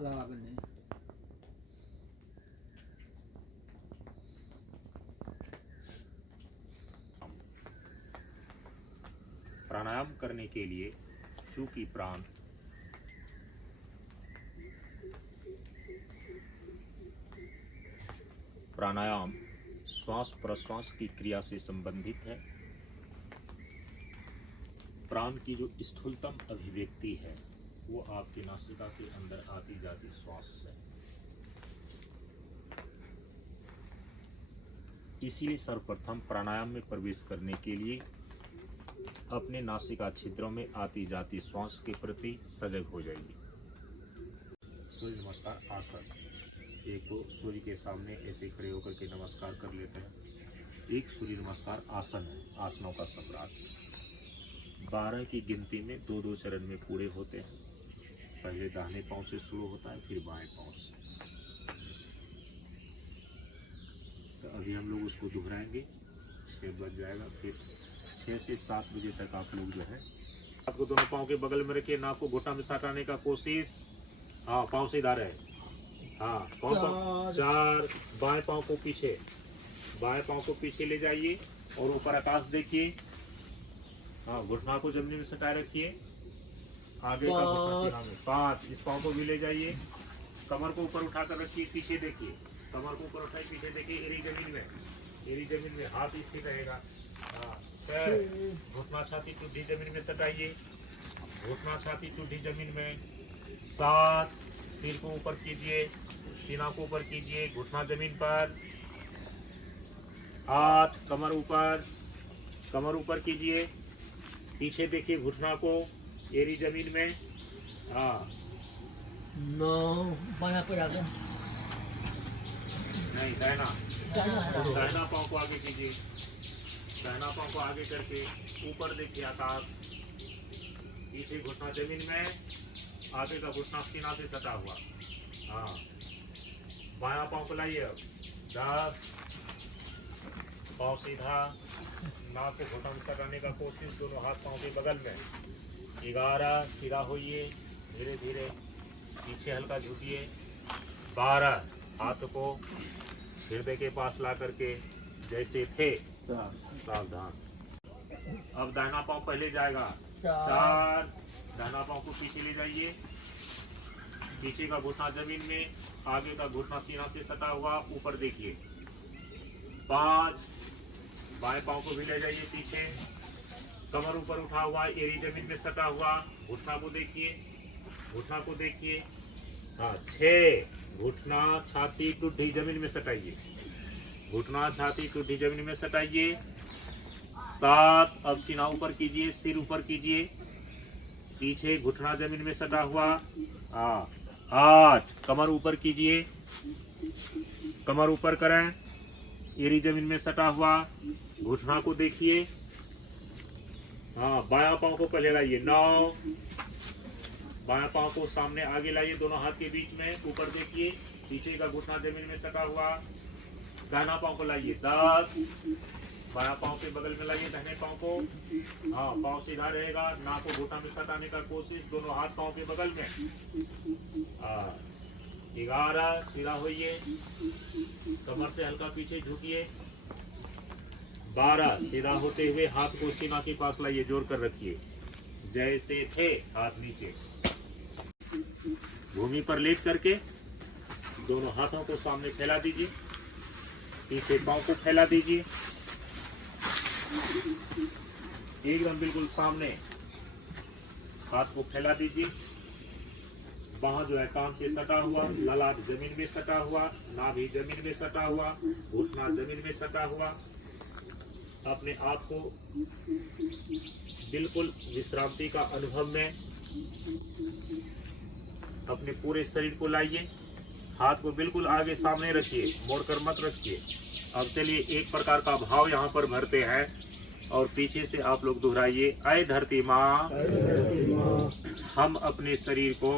लगा कर नहीं। प्राणायाम करने के लिए चूंकि प्राणायाम श्वास प्रश्वास की क्रिया से संबंधित है। प्राण की जो स्थूलतम अभिव्यक्ति है वो आपकी नासिका के अंदर आती जाती श्वास से। इसीलिए सर्वप्रथम प्राणायाम में प्रवेश करने के लिए अपने नासिका छिद्रों में आती जाती श्वास के प्रति सजग हो जाइए। सूर्य नमस्कार आसन। एक तो सूर्य के सामने ऐसे खड़े होकर के नमस्कार कर लेते हैं। एक सूर्य नमस्कार आसन है, आसनों का सम्राट। 12 की गिनती में 2-2 चरण में पूरे होते हैं। पहले दाहिने पांव से शुरू होता है, फिर बाएं पांव से। तो अभी हम लोग उसको दोहराएंगे। 6 बज जाएगा, फिर 6 से 7 बजे तक आप लोग जो है आपको दोनों पाँव के बगल में रखिए, नाक को घुटना में सटाने का कोशिश। हाँ, पाँव सीधा रहे। हाँ, पाँव 4, बाएं पाँव को पीछे, बाएं पाँव को पीछे ले जाइए और ऊपर आकाश देखिए। हाँ, घुटना को जमीन में सटाए रखिए, आगे का घुटना सीना में। 5, इस पाँव को भी ले जाइए, कमर को ऊपर उठाकर रखिए, पीछे देखिए, कमर को ऊपर उठाइए, पीछे देखिए, एड़ी जमीन में, एड़ी जमीन में हाथ स्थिर रहेगा। हाँ, 6, घुटना छाती टुड्डी जमीन में सटाइए, घुटना छाती टुड्डी जमीन में। 7, सिर को ऊपर कीजिए, सीना को ऊपर कीजिए, घुटना जमीन पर। 8, कमर ऊपर, कमर ऊपर कीजिए, पीछे देखिए घुटना को, एड़ी जमीन में। हाँ, 9 बाया पर आगे नहीं, दाहिना पाँव को आगे कीजिए, दाहिना पाँव को आगे करके ऊपर देखिए आकाश, पीछे घुटना जमीन में, आगे का घुटना सीना से सटा हुआ। हाँ, बायां पाँव को लाइए। 10, पाँव सीधा, नाक को घुटना में सटाने का कोशिश, दोनों हाथ पाँव के बगल में। 11, सीधा होइए, धीरे धीरे पीछे हल्का झुकिए। 12, हाथ को हृदय के पास ला करके जैसे थे सावधान। अब दाहिना पाँव पहले जाएगा। 4, दाहिना पाँव को पीछे ले जाइए, पीछे का घुटना जमीन में, आगे का घुटना सीना से सटा हुआ, ऊपर देखिए। 5, बाएं पाँव को भी ले जाइए पीछे, कमर ऊपर उठा हुआ, एड़ी जमीन में सटा हुआ, घुटना को देखिए, घुटना को देखिए। हाँ, 6, घुटना छाती टुड्डी जमीन में सटाइए, घुटना छाती टुड्डी जमीन में सटाइए। 7, अब सीना ऊपर कीजिए, सिर ऊपर कीजिए, पीछे घुटना जमीन में सटा हुआ। 8, कमर ऊपर कीजिए, कमर ऊपर करें, एड़ी जमीन में सटा हुआ, घुटना को देखिए। हाँ, बायां पाँव को पहले लाइए। 9, बायां पाँव को सामने आगे लाइए, दोनों हाथ के बीच में, ऊपर देखिए, पीछे का घुटना जमीन में सटा हुआ। दाहिना पाँव को लाइए। 10, बायां पाँव के बगल में लाइए दाहिने पाँव को। हाँ, पाँव सीधा रहेगा, नाक को घुटना में सटाने का कोशिश, दोनों हाथ पाँव के बगल में। 11, सीधा होइए, कमर से हल्का पीछे झुकिए। 12, सीधा होते हुए हाथ को सीना के पास लाइए, जोड़ कर रखिए, जैसे थे, हाथ नीचे। भूमि पर लेट करके दोनों हाथों को सामने फैला दीजिए, पीछे पाँव को फैला दीजिए, एकदम बिल्कुल सामने हाथ को फैला दीजिए। बाह जो है कान से सटा हुआ, ललाट जमीन में सटा हुआ, नाभि जमीन में सटा हुआ, घुटना जमीन में सटा हुआ। अपने आप को बिल्कुल विश्रांति का अनुभव में अपने पूरे शरीर को लाइए, हाथ को बिल्कुल आगे सामने रखिए, मोड़कर मत रखिए। अब चलिए एक प्रकार का भाव यहाँ पर भरते हैं और पीछे से आप लोग दोहराइए। ऐ धरती माँ, हम अपने शरीर को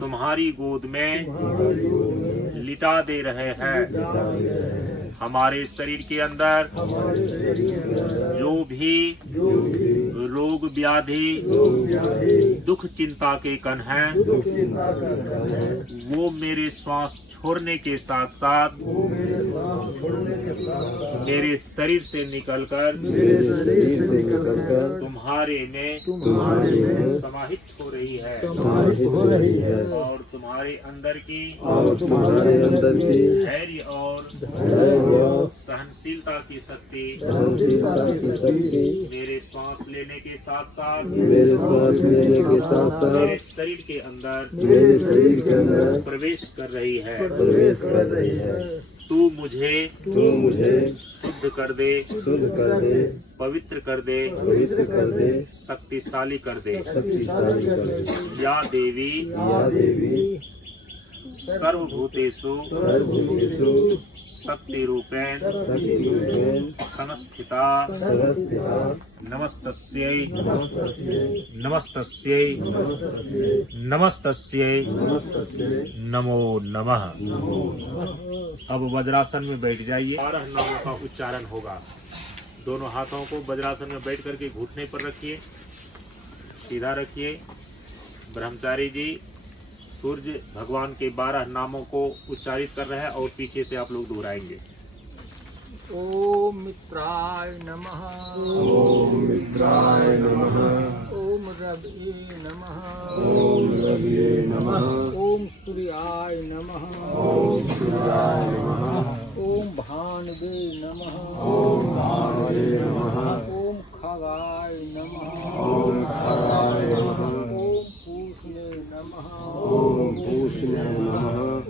तुम्हारी गोद में लिटा दे रहे हैं। हमारे शरीर के अंदर जो भी रोग व्याधि दुख चिंता के कण हैं, वो मेरे श्वास छोड़ने के साथ साथ मेरे शरीर से निकलकर तुम्हारे में समाहित हो रही है और तुम्हारे अंदर की धैर्य और सहनशीलता की शक्ति मेरे श्वास लेने के साथ साथ मेरे शरीर के अंदर प्रवेश कर रही है। तू मुझे शुद्ध कर दे, पवित्र कर दे, शक्तिशाली कर दे। या देवी सर्वभूतेषु शक्ति रूपेण संस्थिता नमस्तस्यै नमस्तस्यै नमस्तस्यै नमो नमः। अब वज्रासन में बैठ जाइए। 12 नामों का उच्चारण होगा। दोनों हाथों को वज्रासन में बैठ करके घुटने पर रखिए, सीधा रखिए। ब्रह्मचारी जी सूर्य भगवान के 12 नामों को उच्चारित कर रहे हैं और पीछे से आप लोग दोहराएंगे। ओम मित्राय नमः, ओम मित्राय नमः, ओम रवये नमः, ओम रवये नमः, ओम सूर्याय नमः, ओम सूर्याय नमः, ओम भानवे नमः, ओम भानवे नमः, ओम खगाय नमः, ओम खगाय नमः, ओम पूषणे नमः, ओम पूषणे नमः,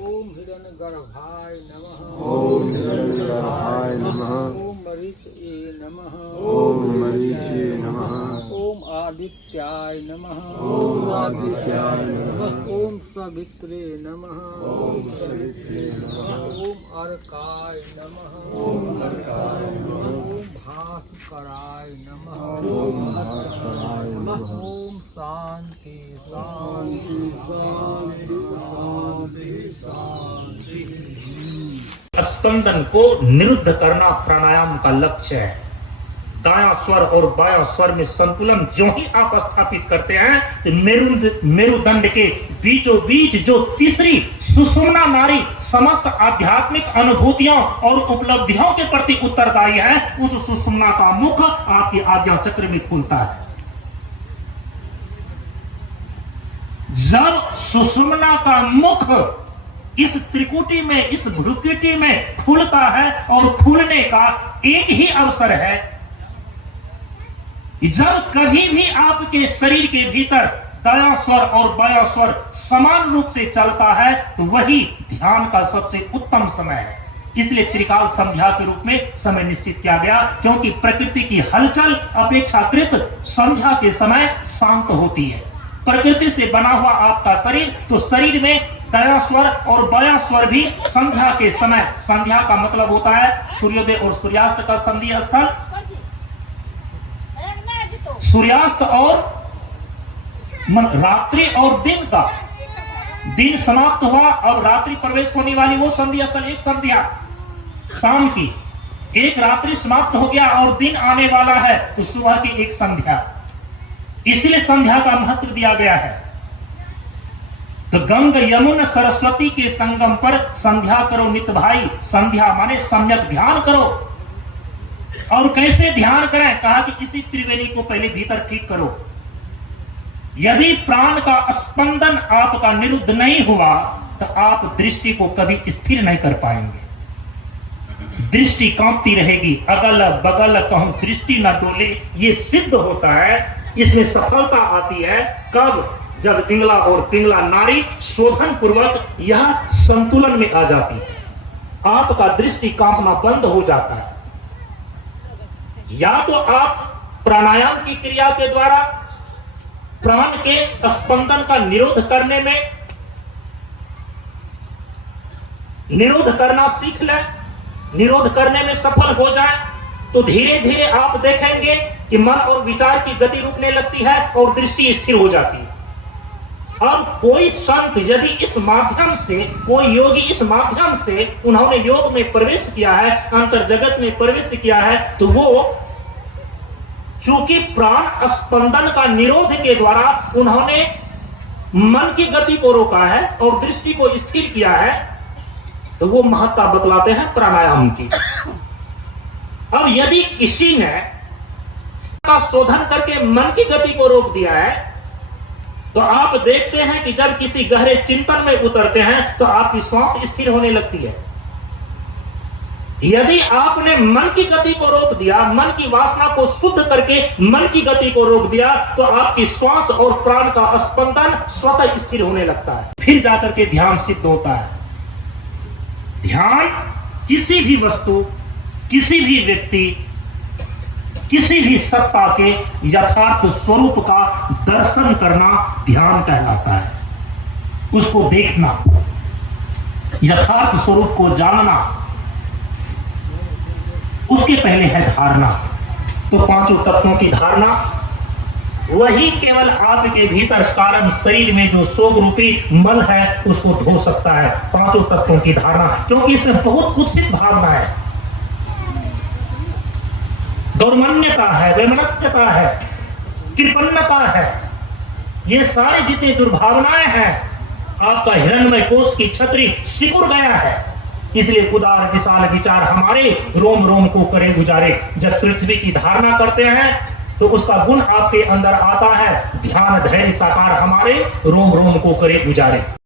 ओम हिरण्यगर्भाय नमः, ओम हिरण्यगर्भाय नमः, ओम मरीचये नमः, ओम मरीचये नमः, ओम आदित्याय नमः, ओम आदित्याय नमः, ओम सवित्रे नमः, ओम सवित्रे नमः, ओम अर्काय नमः, ओम अर्काय नमः, ओम भास्कराय नमः, ओम भास्कराय नमः। ओम शांति शांति शांति शांति शांति। स्पंदन को निरुद्ध करना प्राणायाम का लक्ष्य है। दायां स्वर और बायां स्वर में संतुलन जो ही आप स्थापित करते हैं तो मेरुदंड के बीचों बीच जो तीसरी सुषुम्ना नाड़ी समस्त आध्यात्मिक अनुभूतियों और उपलब्धियों के प्रति उत्तरदायी है, उस सुषुम्ना का मुख आपके आज्ञा चक्र में खुलता है। जब सुषुम्ना का मुख इस त्रिकुटी में, इस भ्रुकुटी में खुलता है और खुलने का एक ही अवसर है, जब कभी भी आपके शरीर के भीतर दायां स्वर और बायां स्वर समान रूप से चलता है तो वही ध्यान का सबसे उत्तम समय है। इसलिए त्रिकाल संध्या के रूप में समय निश्चित किया गया, क्योंकि प्रकृति की हलचल अपेक्षाकृत संध्या के समय शांत होती है। प्रकृति से बना हुआ आपका शरीर, तो शरीर में दायां स्वर और बायां स्वर भी संध्या के समय, संध्या का मतलब होता है सूर्योदय और सूर्यास्त का संधि स्थल, सूर्यास्त और रात्रि और दिन का, दिन समाप्त हुआ अब रात्रि प्रवेश होने वाली वो संधि स्थल, एक संध्या शाम की, एक रात्रि समाप्त हो गया और दिन आने वाला है तो सुबह की एक संध्या। इसलिए संध्या का महत्व दिया गया है। तो गंग यमुना सरस्वती के संगम पर संध्या करो नित भाई। संध्या माने सम्यक ध्यान करो। और कैसे ध्यान करें? कहा कि इसी त्रिवेणी को पहले भीतर ठीक करो। यदि प्राण का स्पंदन आपका निरुद्ध नहीं हुआ तो आप दृष्टि को कभी स्थिर नहीं कर पाएंगे। दृष्टि कांपती रहेगी, अगल बगल कहूं दृष्टि न डोले। ये सिद्ध होता है, इसमें सफलता आती है कब? जब इंगला और पिंगला नाड़ी शोधन पूर्वक यह संतुलन में आ जाती है, आपका दृष्टि कांपना बंद हो जाता है। या तो आप प्राणायाम की क्रिया के द्वारा प्राण के स्पंदन का निरोध करने में निरोध करना सीख लें, निरोध करने में सफल हो जाए तो धीरे धीरे आप देखेंगे कि मन और विचार की गति रुकने लगती है और दृष्टि स्थिर हो जाती है। अब कोई संत यदि इस माध्यम से, कोई योगी इस माध्यम से उन्होंने योग में प्रवेश किया है, अंतर जगत में प्रवेश किया है, तो वो चूंकि प्राण स्पंदन का निरोध के द्वारा उन्होंने मन की गति को रोका है और दृष्टि को स्थिर किया है, तो वो महत्ता बतलाते हैं प्राणायाम की। अब यदि किसी ने का शोधन करके मन की गति को रोक दिया है, तो आप देखते हैं कि जब किसी गहरे चिंतन में उतरते हैं तो आपकी श्वास स्थिर होने लगती है। यदि आपने मन की गति को रोक दिया, मन की वासना को शुद्ध करके मन की गति को रोक दिया, तो आपकी श्वास और प्राण का स्पंदन स्वतः स्थिर होने लगता है। फिर जाकर के ध्यान सिद्ध होता है। ध्यान किसी भी वस्तु, किसी भी व्यक्ति, किसी भी सत्ता के यथार्थ स्वरूप का दर्शन करना ध्यान कहलाता है। उसको देखना, यथार्थ स्वरूप को जानना, उसके पहले है धारणा। तो पांचों तत्वों की धारणा, वही केवल आपके भीतर कारण शरीर में जो शोक रूपी मन है उसको धो सकता है। पांचों तत्वों की धारणा, क्योंकि इसमें बहुत कुत्सित भावना है, दौर्मन्यता है, वैमनस्यता है, कृपणता है। ये सारे जितनी दुर्भावनाएं हैं, आपका हिरण्मय कोश की छतरी सिकुड़ गया है। इसलिए उदार विशाल विचार हमारे रोम रोम को करे गुजारे। जब पृथ्वी की धारणा करते हैं तो उसका गुण आपके अंदर आता है। ध्यान धैर्य साकार हमारे रोम रोम को करे गुजारे।